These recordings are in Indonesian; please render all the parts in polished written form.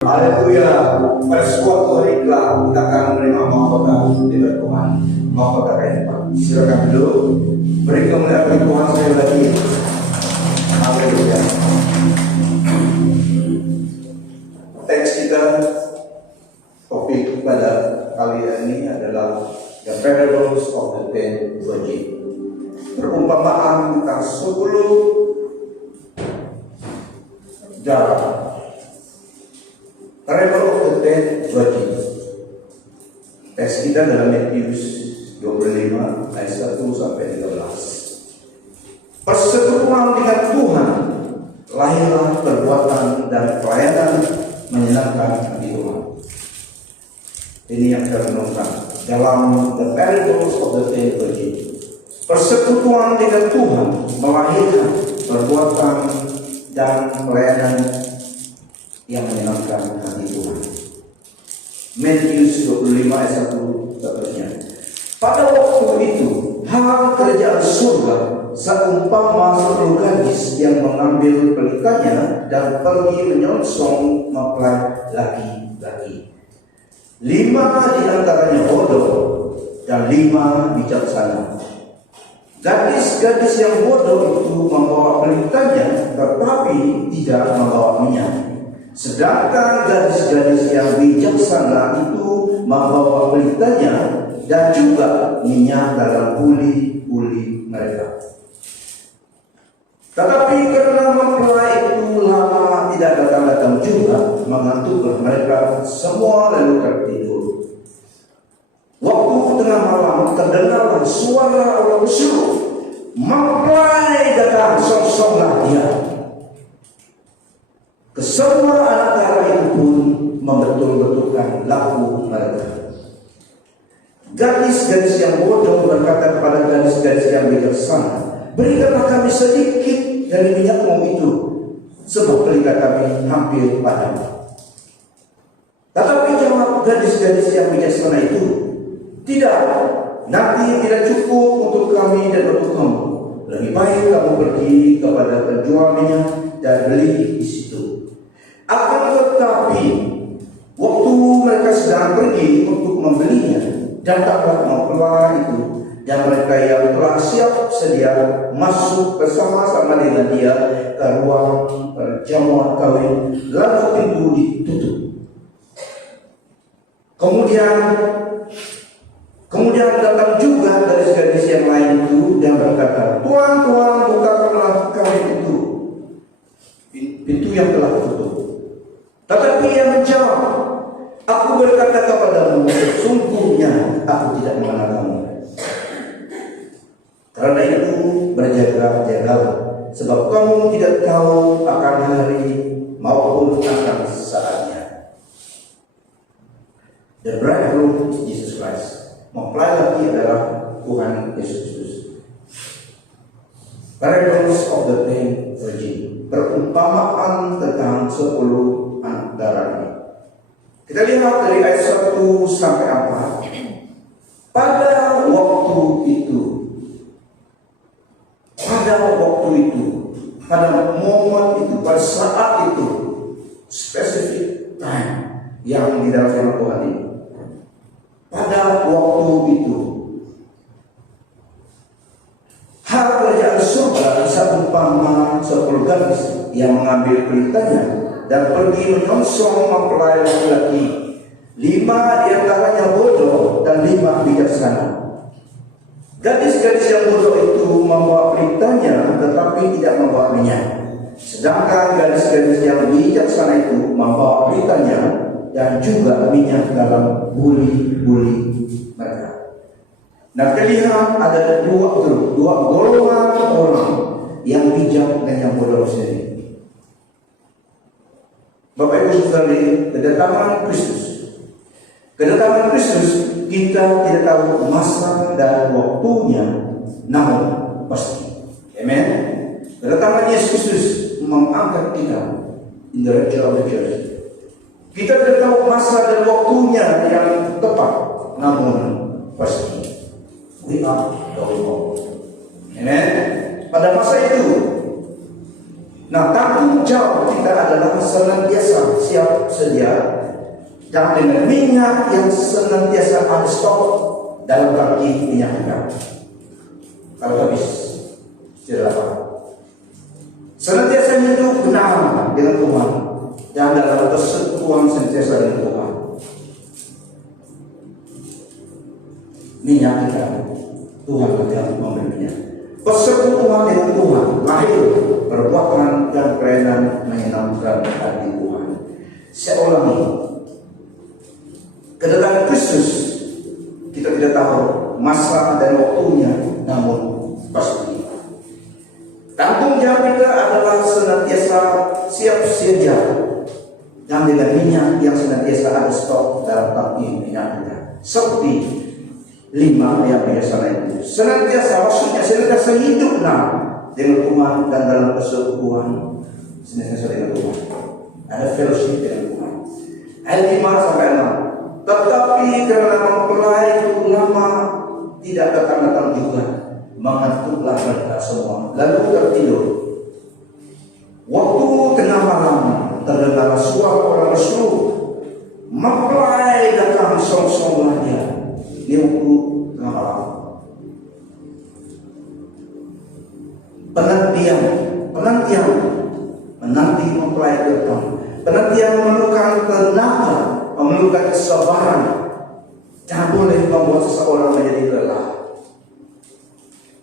Haleluya. Pada suatu hari kelak kita akan menerima mahkota di Tuhan. Mahkota kain Pak. Silakan dulu. Beri kemuliaan Tuhan sekali lagi. Haleluya. Teks kita, topik pada kali ini adalah The Parables of the Ten Virgins. Perumpamaan tentang 10 darah. Parable of the Ten Virgins. Teks kita dalam Matius 25 ayat 1 sampai 13. Persekutuan dengan Tuhan, lahirlah perbuatan dan pelayanan menyenangkan hati Tuhan. Ini yang kita renungkan dalam The Parables of the Ten Virgins. Persekutuan dengan Tuhan melahirkan perbuatan dan pelayanan yang menyenangkan hati Tuhan. Matius 25 ayat 1 seterusnya. Pada waktu itu, hal kerajaan surga seumpama 10 gadis yang mengambil pelikanya dan pergi menyongsong mempelai laki-laki. 5 di antaranya bodoh dan 5 bijaksana. Gadis-gadis yang bodoh itu membawa pelikanya, tetapi tidak membawa minyak. Sedangkan gadis-gadis yang bijaksana itu membawa pelitanya dan juga minyak dalam buli-buli mereka. Tetapi karena mempelai itu lama tidak datang-datang juga, mengantuklah mereka semua lalu tertidur. Waktu tengah malam terdengarlah suara orang berseru, "Mempelai datang, songsonglah dia." Kesemua anak darah itu pun membetul-betulkan laku mereka. Gadis-gadis yang bodoh berkata kepada gadis-gadis yang bijaksana, "Berikanlah kami sedikit dari minyakmu itu, sebab pelita kami hampir padam." Tetapi jawab gadis-gadis yang bijaksana itu, "Tidak, nanti tidak cukup untuk kami dan untuk kamu. Lebih baik kamu pergi kepada penjual minyak dan beli di situ." Akan tetapi waktu mereka sedang pergi untuk membelinya, datanglah mempelai itu, dan mereka yang telah siap sedia masuk bersama-sama dengan dia ke ruang perjamuan kawin, lalu pintu ditutup. Kemudian datang juga gadis-gadis yang lain itu dan berkata, "Tuan, Tuan, bukakanlah kami pintu yang telah tutup." Tetapi ia menjawab, "Aku berkata kepadamu, sesungguhnya aku tidak mengenal kamu. Karena itu berjaga-jagalah, sebab kamu tidak tahu akan hari maupun akan saatnya." The bridegroom Jesus Christ. Mempelai lagi adalah Tuhan Yesus Kristus. Parables of the Ten Virgins. Perumpamaan tentang 10 anak darah ini. Kita lihat dari ayat 1 sampai 4. Pada waktu itu, pada momen itu, pada saat itu, specific time yang di dalam firman Tuhan ini. Pada waktu itu, hal kerajaan surga seumpama 10 gadis yang mengambil pelitanya dan pergi menyongsong mempelai laki-laki. 5 di antaranya bodoh dan 5 bijaksana. Gadis-gadis yang bodoh itu membawa pelitanya tetapi tidak membawa minyak. Sedangkan gadis-gadis yang bijaksana itu membawa pelitanya dan juga minyak dalam buli-buli mereka. Nah, terlihat ada dua golongan orang, yang bijak dan yang bodoh sendiri. Bapak Ibu sekalian, kedatangan Kristus kita tidak tahu masa dan waktunya, namun pasti. Amen. Kedatangan Yesus Kristus mengangkat kita in the rapture of the church. Kita tidak tahu masa dan waktunya yang tepat, namun pasti. We are going home. Amen. Pada masa itu Nah, tanggung jawab kita adalah senantiasa siap sedia dan dengan minyak yang senantiasa ada stok dalam tangki minyak kita. Kalau habis, tidak apa. Senantiasa hidup benar dengan Tuhan dan dalam persekutuan senantiasa dengan Tuhan. Minyak kita, Tuhan yang memberinya. Persekutuan dengan Tuhan lahir perbuatan dan kelainan menyenangkan hati Tuhan. Saya ulangi, kedatangan Kristus kita tidak tahu masa dan waktunya, namun pasti tanggung jawab kita adalah senantiasa siap sedia dan dengan minyak yang senantiasa ada stok dalam tangki minyak kita. Seperti 5 yang biasa itu senantiasa, maksudnya senantiasa hiduplah dengan Tuhan dan dalam persekutuan senantiasa dengan Tuhan, ada fellowship dengan Tuhan. Ayat 5 sampai 6. Tetapi karena mempelai itu lama tidak datang juga, mengantuklah mereka semua lalu tertidur. Waktu tengah malam terdengar suara orang berseru, mempelai datang, song-songlah dia. Ini waktu tengah malam. Penantian menanti mempelai datang. Penantian memerlukan tenaga, memerlukan kesabaran, dan boleh membuat seseorang menjadi lelah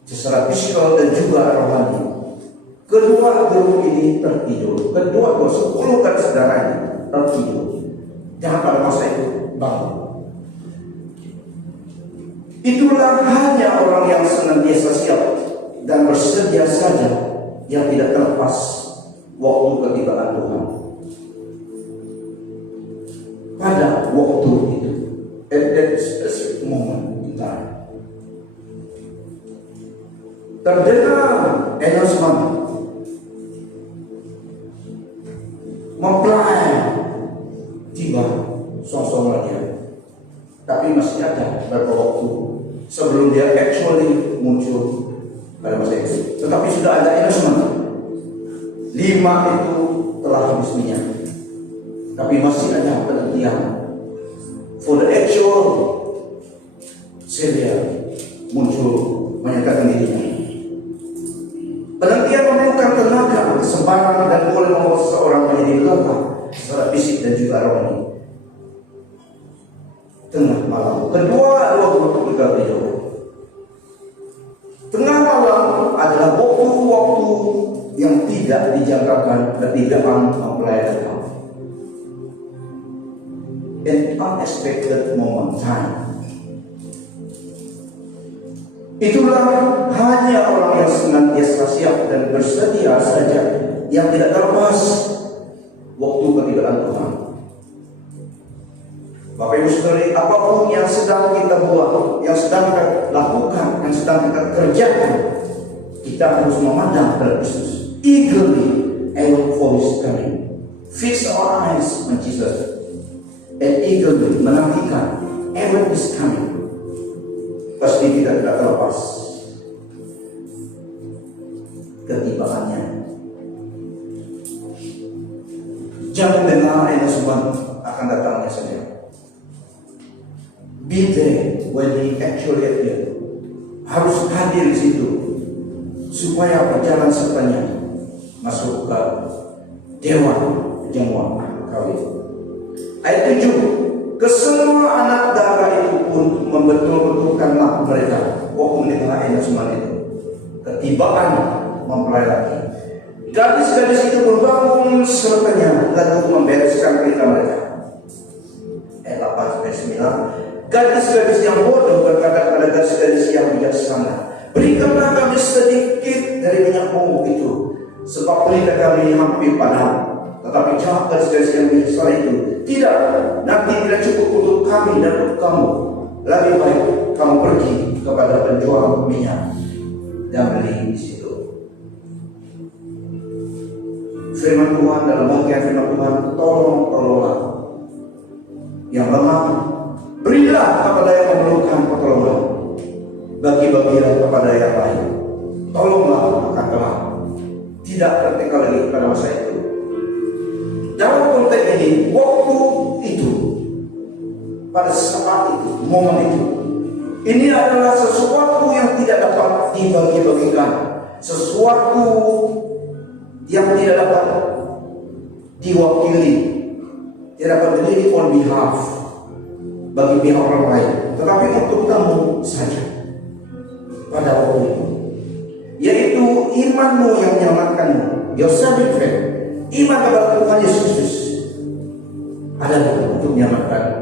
secara fisikal dan juga rohani. Kedua grup ini tertidur. Kedua grup 10 kan saudaranya tertidur. Jangan pada masa itu bangun. Itulah hanya orang yang senantiasa siap dan bersedia saja yang tidak terlepas waktu ketibaan Tuhan. Pada waktu itu, at that specific moment in time, terdengar announcement, mempelai tiba, song-song dia. Tapi masih ada beberapa waktu sebelum dia actually muncul pada masa itu. Tetapi sudah ada announcement, 5 itu telah habis minyak. Tapi masih ada penantian for the actual Savior muncul menyatakan dirinya. Penantian memerlukan tenaga, kesabaran, dan boleh membawa seseorang menjadi lelah secara fisik dan juga rohani. Tengah malam, kedua grup berbeda. Tengah malam adalah waktu-waktu yang tidak dijangkakan ketibaan mempelai datang. An unexpected moment time. Itulah hanya orang yang senantiasa siap dan bersedia saja yang tidak terlepas waktu ketibaan Tuhan. Bapak Ibu Saudari, apapun yang sedang kita buat, yang sedang kita lakukan, yang sedang kita kerjakan, kita harus memandang pada Kristus. Eagerly await for His coming. Fix our eyes on Jesus. And eagerly menantikan await His coming. Pasti kita tidak terlepas ketibaannya. Jangan dengar announcement akan datangnya saja. Be there when He actually appear. Harus hadir di situ supaya berjalan sertanya masuk ke dewan jamuan kawin. Ayat 7, kesemua anak darah itu pun membetul-betulkanlah mereka waktu mendengar announcement itu, ketibaan mempelai lagi. Gadis-gadis itu berbangun sertanya lalu membereskan berita mereka. Ayat 8-9, gadis-gadis yang bodoh berkata kepada gadis-gadis yang bijaksana, berikanlah kami sedikit dari minyakmu itu, sebab pelita kami hampir padam. Tetapi jawab gadis-gadis yang bijaksana itu, tidak, nanti tidak cukup untuk kami dan untuk kamu. Lebih baik kamu pergi kepada penjual minyak dan beli di situ. Firman Tuhan dalam bagian firman Tuhan, tolonglah yang lemah, berilah kepada yang memerlukan pertolongan, bagi-bagilah kepada yang lain, tolonglah akan kelak. tidak praktikal lagi pada masa itu. Dalam konteks ini, waktu itu, pada saat itu, momen itu, ini adalah sesuatu yang tidak dapat dibagi-bagikan, sesuatu yang tidak dapat diwakili, tidak dapat berdiri on behalf bagi pihak orang lain, tetapi untuk kamu saja pada waktu itu, yaitu imanmu yang menyelamatkanmu, your saving faith, iman kepada Tuhan Yesus Kristus adalah untuk menyelamatkanmu.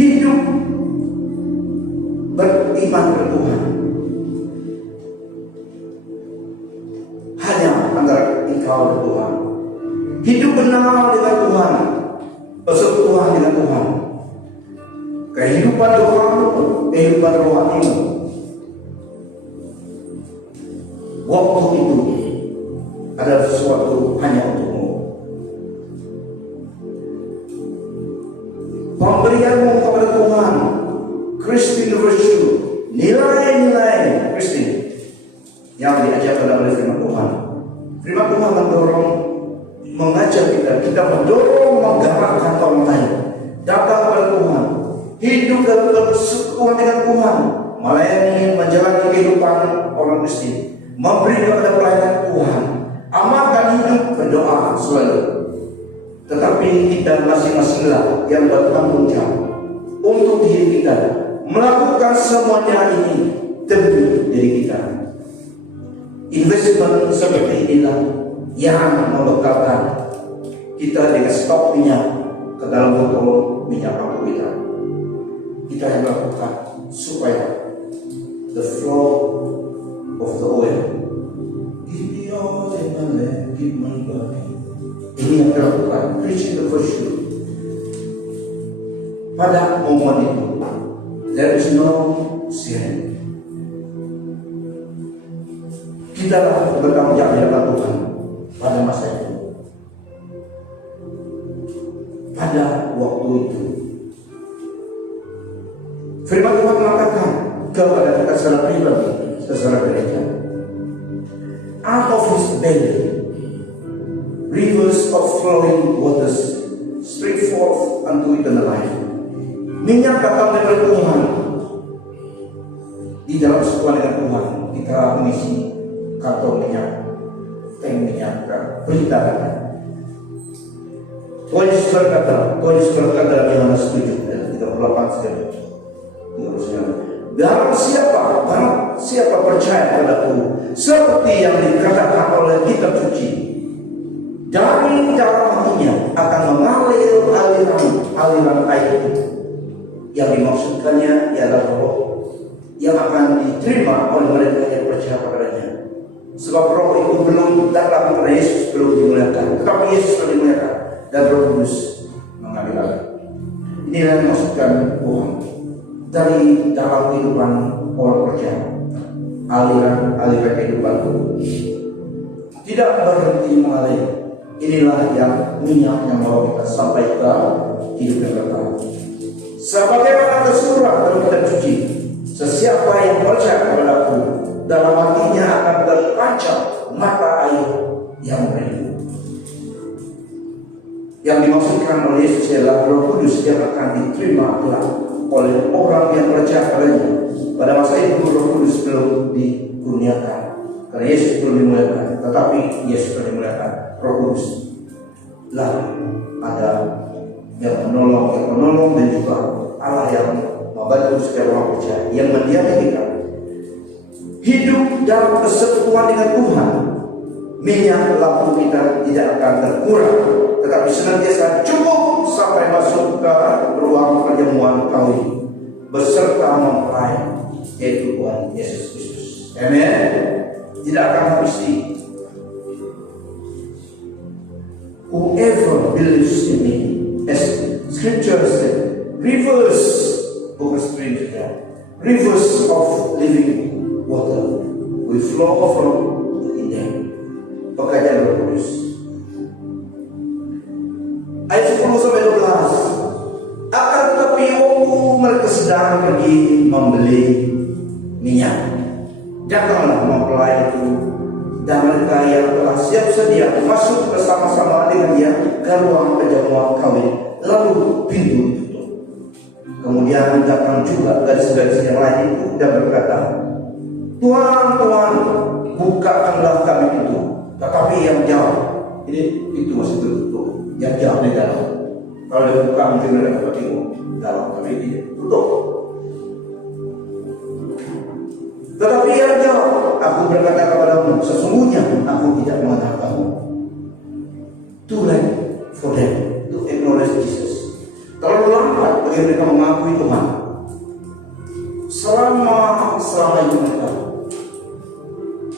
Hidup beriman kepada Tuhan hanya antara engkau dan Tuhan. Hidup benar dengan Tuhan, persekutuan dengan Tuhan, kehidupan doamu, kehidupan rohanimu. Waktu itu adalah sesuatu hanya untukmu. Pemberianmu kepada Tuhan, Christian virtue, nilai-nilai Kristen yang diajarkan oleh firman Tuhan. Firman Tuhan mendorong, mengajar kita mendorong, menggerakkan orang lain datang kepada Tuhan, hidup dalam persekutuan dengan Tuhan, melayani, menjalani kehidupan orang Kristen, memberi kepada pelayanan Tuhan, amalkan hidup berdoa selalu. Tetapi kita masing-masinglah yang bertanggung jawab untuk diri kita melakukan semuanya ini demi diri kita. Investment seperti inilah yang membekalkan kita dengan stok minyak ke dalam botol minyak lampu kita. Kita yang melakukan supaya the flow of the oil, ini yang dilakukan, preaching the virtue. Pada momen itu, there is no sin. Kita bertanggung jawab di hadapan Tuhan pada masa itu, pada waktu itu. Firman Tuhan mengatakan kepada kita secara pribadi, secara gereja, out of his belly rivers of flowing waters spring forth unto eternal life. Minyak datang dari Tuhan. Di dalam persekutuan dengan Tuhan, kita mengisi kantong minyak, tank minyak, berita. Tuhan Yesus berkata dalam Yohanes 7 38 sekali. Barang siapa percaya padaku, seperti yang dikatakan oleh kitab suci, dari dalam hatinya akan mengalir aliran air. Yang dimaksudkannya ialah roh yang akan diterima oleh mereka yang percaya padanya. Sebab roh itu belum datang kepada Yesus, belum dimuliakan, tetapi Yesus telah dimuliakan dan Roh Kudus mengambil alih. Inilah yang dimaksudkan Tuhan dari dalam kehidupan orang percaya, aliran kehidupan tidak berhenti mengalir. Inilah yang minyak yang mau kita sampai ke hidup yang kekal. Sebagaimana tersurat dalam kitab suci, sesiapa yang percaya kepadaku, dalam hatinya akan terpancar mata air yang berlimpah. Yang dimaksudkan oleh Yesus adalah Roh Kudus yang akan diterima oleh orang yang percaya padanya. Pada masa itu Roh Kudus belum dikurniakan, karena Yesus belum dimuliakan, tetapi Yesus telah dimuliakan. Roh Kudus lah ada yang menolong dan juga Allah yang membantu setiap orang percaya yang mendiami kita hidup dalam persekutuan dengan Tuhan. Minyak lampu kita tidak akan terkurang, tetapi senantiasa cukup sampai masuk ke ruang perjamuan kawin beserta mempelai, yaitu Tuhan Yesus Kristus. Amen. Tidak akan habis. Whoever believes in me, as Scripture said, rivers of springs, rivers of living water will flow from within them. Pekerjaan Roh Kudus. Ayat 10-12. Akan tetapi waktu mereka sedang pergi membeli minyak, Datanglah mempelai itu, dan mereka yang telah siap sedia masuk bersama-sama dengan dia ke ruang perjamuan kawin, lalu pintu ditutup. Kemudian datang juga gadis-gadis yang lain itu dan berkata, Tuhan, Tuhan, bukakanlah kami pintu. Tetapi yang jauh, ini pintu masih tertutup, yang jauh di dalam. Kalau dia buka mungkin mereka dapat tengok dalam, tapi dia tutup. Tetapi yang jawab, aku berkata kepadamu, sesungguhnya aku tidak mengenal kamu. Too late for them to acknowledge Jesus. Terlalu lambat bagi mereka mengakui Tuhan. Selama itu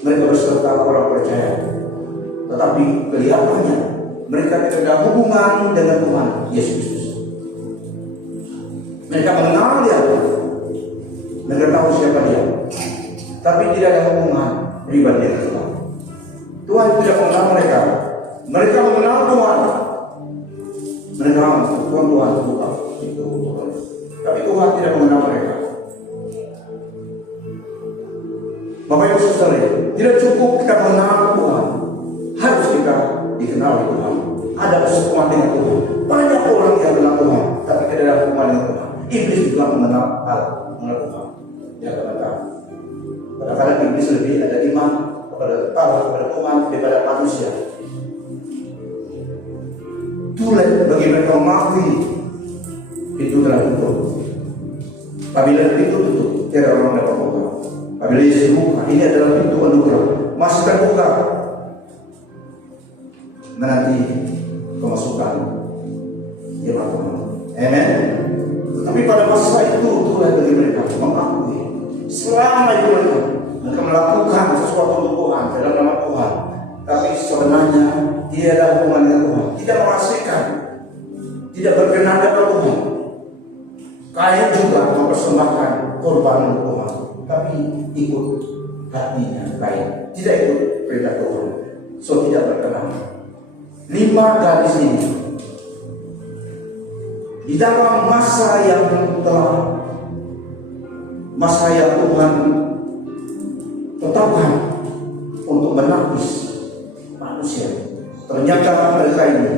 mereka berserta orang percaya. Tetapi kelihatannya mereka tidak ada hubungan dengan Tuhan Yesus Kristus. Mereka mengenal dia, mereka tahu siapa dia, tapi tidak ada hubungan pribadi dengan Tuhan. Tuhan tidak mengenal mereka. Mereka mengenal Tuhan. Mereka Tuhan buka itu Tuhan. Tapi Tuhan tidak mengenal mereka. Bapak Ibu Saudara, tidak cukup kita mengenal Tuhan. Harus kita dikenal Tuhan. Ada persekutuan dengan Tuhan. Banyak orang yang mengenal Tuhan, tapi tidak ada hubungan dengan Tuhan. Iblis juga mengenal Allah, mengenal Tuhan. Dia katakan, kadang-kadang iblis lebih ada iman kepada Allah, kepada Tuhan daripada manusia. Tulen bagi mereka mengakui pintu telah tutup. Apabila pintu tutup, tidak orang dapat buka. Apabila Yesus buka, ini adalah pintu anugerah, masih terbuka menanti kemasukan jemaat Tuhan. Amen. Tetapi pada masa itu Tulen bagi mereka mengakui. Selama itu mereka melakukan sesuatu untuk Tuhan dalam nama Tuhan, tapi sebenarnya tidak ada hubungan dengan Tuhan, tidak mengasihkan, tidak berkenan kepada Tuhan. Kain juga mempersembahkan korban untuk Tuhan, tapi ikut hatinya Kain, tidak ikut perintah Tuhan, so tidak berkenan. 5 gadis ini di dalam masa yang Tuhan tetapkan untuk menapis manusia. Ternyata mereka ini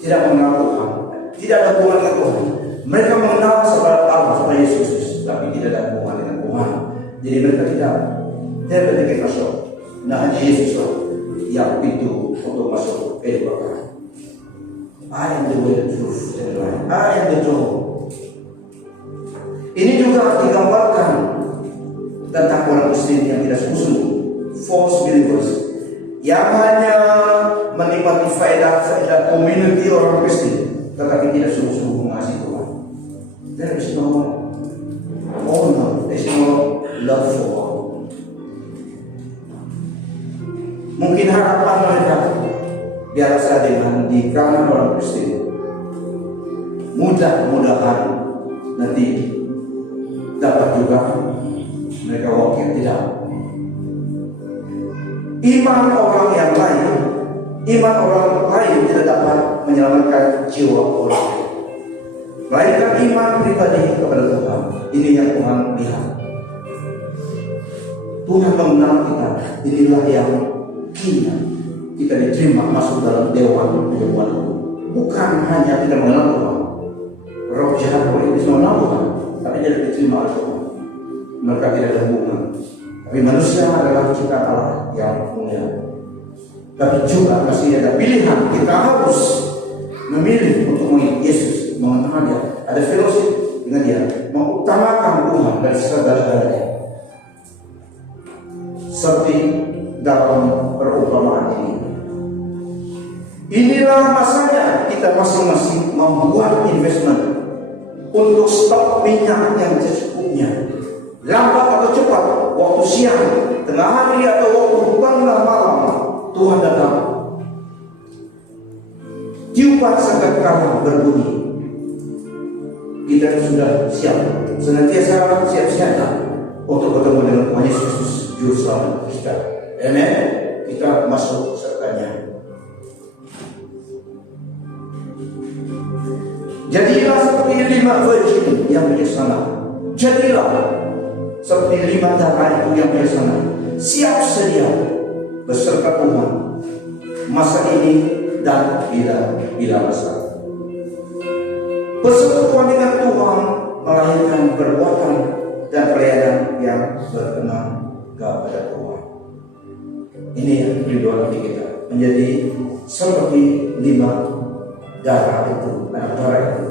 tidak mengenal Tuhan, tidak ada hubungan dengan Tuhan. Mereka mengenal sebagai Allah, sebagai Yesus, tapi tidak ada hubungan dengan Tuhan. Jadi mereka tidak berpikir masuk. Nah, hanya Yesus yang pintu untuk masuk ke kehidupan. I am the way, the truth, and the life. I am the door. Ini juga digambarkan tentang orang Muslim yang tidak sungguh-sungguh, false believers, yang hanya menikmati faedah community orang Kristen, tetapi tidak sungguh-sungguh mengasihi Tuhan. There is no honor, there is no love for God. Mungkin harapan mereka biasa dengan di kalangan orang Kristen, mudah-mudahan nanti dapat juga mereka wakil. Tidak. Iman orang lain tidak dapat menyelamatkan jiwa orang lain, melainkan iman pribadi kepada Tuhan. Ini yang Tuhan lihat. Tuhan mengenal kita. Inilah yang kita diterima masuk dalam dewan perjamuan. Bukan hanya tidak mengenal Tuhan. Roh jahat boleh mengenal Tuhan, tapi tidak diterima oleh Tuhan. Mereka tidak ada hubungan. Tapi manusia adalah ciptaan Allah yang mulia. Tapi juga masih ada pilihan. Kita harus memilih untuk mengikut Yesus, mengenal Dia, ada fellowship dengan Dia, mengutamakan Tuhan dari segala-galanya. Seperti dalam perumpamaan ini. Inilah masanya kita masing-masing membuat investment untuk stok minyak yang secukupnya. Lambat atau cepat, waktu siang, tengah hari atau waktu bangunan malam, Tuhan datang. Tiupan sangkakala berbunyi. Kita sudah siap, senantiasa siap-siap untuk bertemu dengan Tuhan Yesus Kristus, Juru Selamat kita. Amen. Kita masuk sertanya. Jadilah seperti 5 virgin yang bijaksana. Jadilah seperti 5 darah itu yang bersama, siap sedia beserta Tuhan masa ini dan bila masa. Persekutuan dengan Tuhan melahirkan perbuatan dan pelayanan yang berkenan kepada Tuhan. Ini yang rinduan hati kita, menjadi seperti 5 darah itu, darah itu.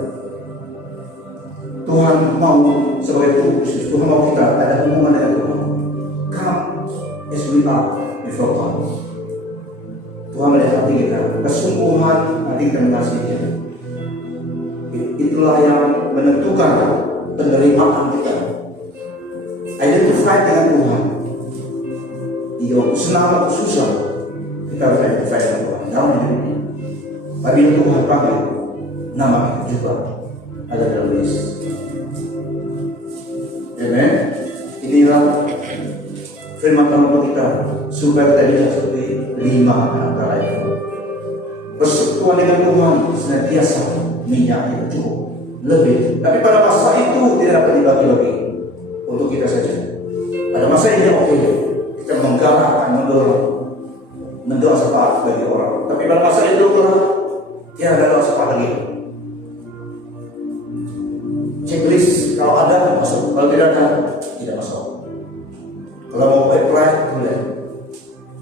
Tuhan mau sebagai tubuh Kristus, Tuhan mau kita ada hubungan dengan Tuhan. Come as we are before God. Tuhan melihat hati kita, kesungguhan hati kita mengasihinya. Itulah yang menentukan penerimaan kita. Identify dengan Tuhan. Iya, senang atau susah, kita harus identify dengan Tuhan. Dalam hidup ini, apabila Tuhan panggil, nama kita juga ada dalam list. Amen. Inilah firman Tuhan untuk kita, supaya kita bisa seperti 5 antara itu. Persekutuan dengan Tuhan senantiasa minyak yang cukup lebih, tapi pada masa itu tidak dapat dibagi-bagi untuk kita saja. Pada masa ini oke, kita menggalakkan, mendorong syafaat bagi orang, tapi pada masa itu tidak ada syafaat lagi. Checklist, kalau ada masuk, kalau tidak ada tidak masuk. Kalau mau apply boleh,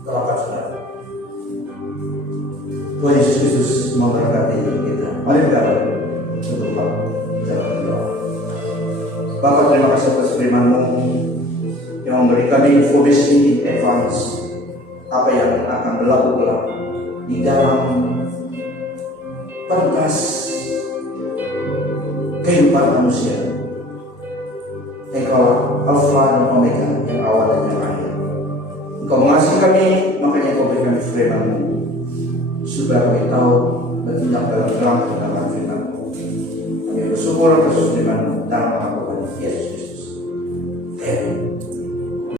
terangkat sudah. Tuhan Yesus Kristus memberkati kita. Mari kita berdoa. Bapa, terima kasih atas firman-Mu yang memberi kami informasi advance apa yang akan berlaku kelak di dalam pentas kehidupan manusia. Engkau Alfa dan Omega, yang awal dan yang akhir. Engkau mengasihi kami, makanya Engkau beri kami firman-Mu supaya kami tahu bertindak dalam terang tentang firman-Mu. Kami bersyukur atas firman-Mu.